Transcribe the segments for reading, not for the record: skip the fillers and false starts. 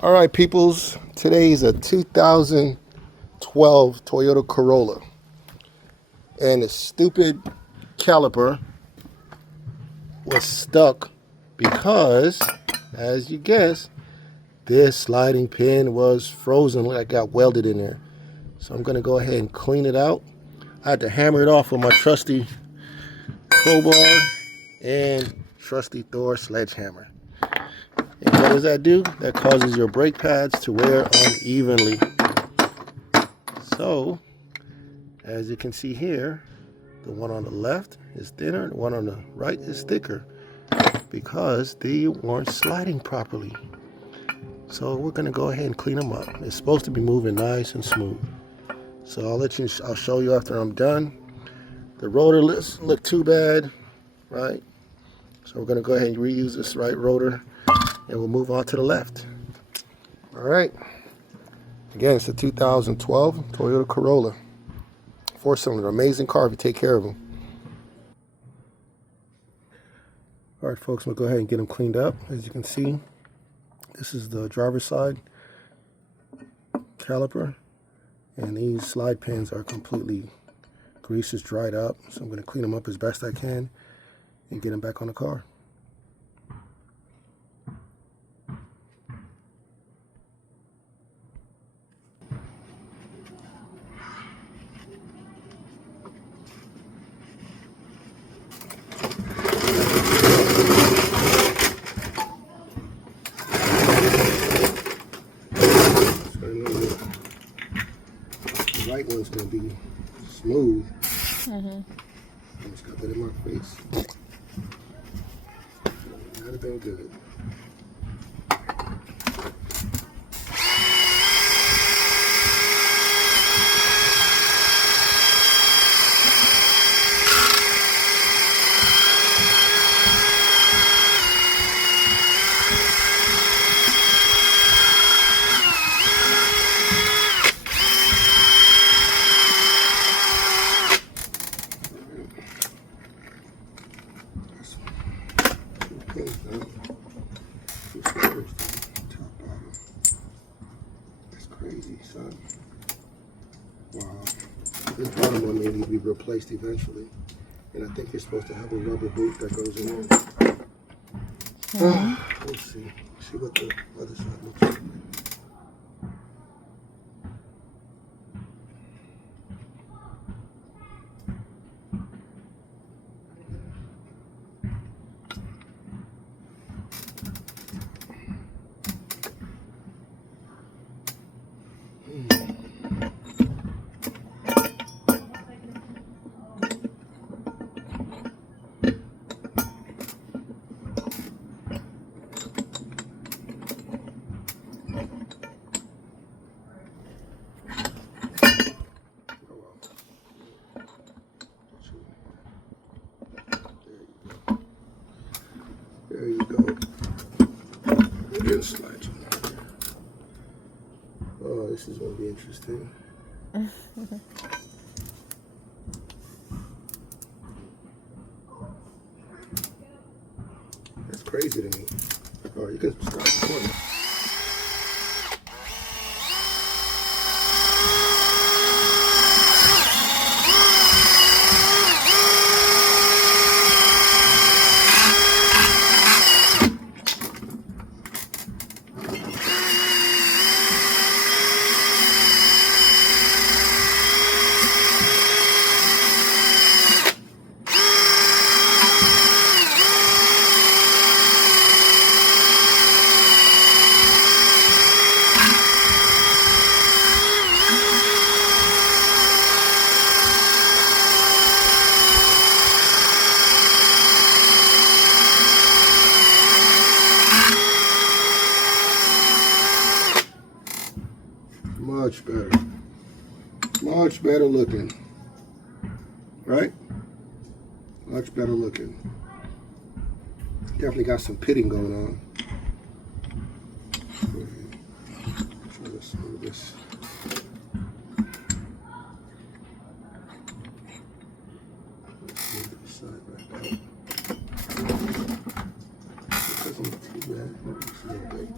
All right, peoples. Today's a 2012 Toyota Corolla, and the stupid caliper was stuck because, as you guessed, this sliding pin was frozen. Like, got welded in there. So I'm gonna go ahead and clean it out. I had to hammer it off with my trusty crowbar and trusty Thor sledgehammer. And what does that do? That causes your brake pads to wear unevenly. So, as you can see here, the one on the left is thinner, the one on the right is thicker because they weren't sliding properly. So we're gonna go ahead and clean them up. It's supposed to be moving nice and smooth. So I'll show you after I'm done. The rotor doesn't look too bad, right? So we're gonna go ahead and reuse this right rotor and we'll move on to the left. All right. Again, it's a 2012 Toyota Corolla. 4-cylinder, amazing car if you take care of them. All right, folks, we'll go ahead and get them cleaned up. As you can see, this is the driver's side caliper, and these slide pins are completely grease is dried up. So I'm going to clean them up as best I can and get them back on the car. The right one's going to be smooth. I just got that in my face. That'd have been good. That's crazy, son. Wow. This bottom one may need to be replaced eventually. And I think you're supposed to have a rubber boot that goes in there. Let's see. See what the other side looks like. There you go. Get a slide. Oh, this is going to be interesting. That's crazy to me. Oh, you can start recording. Much better. Much better looking. Right? Much better looking. Definitely got some pitting going on. Try to smooth this. Smooth this side back out. It doesn't look too bad. Maybe just a little bit.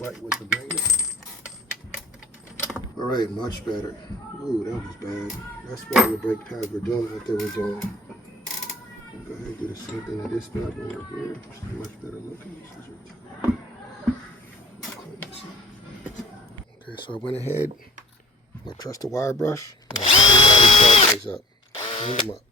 right with the magnet. All right, much better. Ooh, that was bad. That's why the brake pads were doing what they were doing. Go ahead and do the same thing to this bad over here. It's much better looking. Okay, so I went ahead. I trust the wire brush. And I cleaned all these bad boys up. Cleaned them up.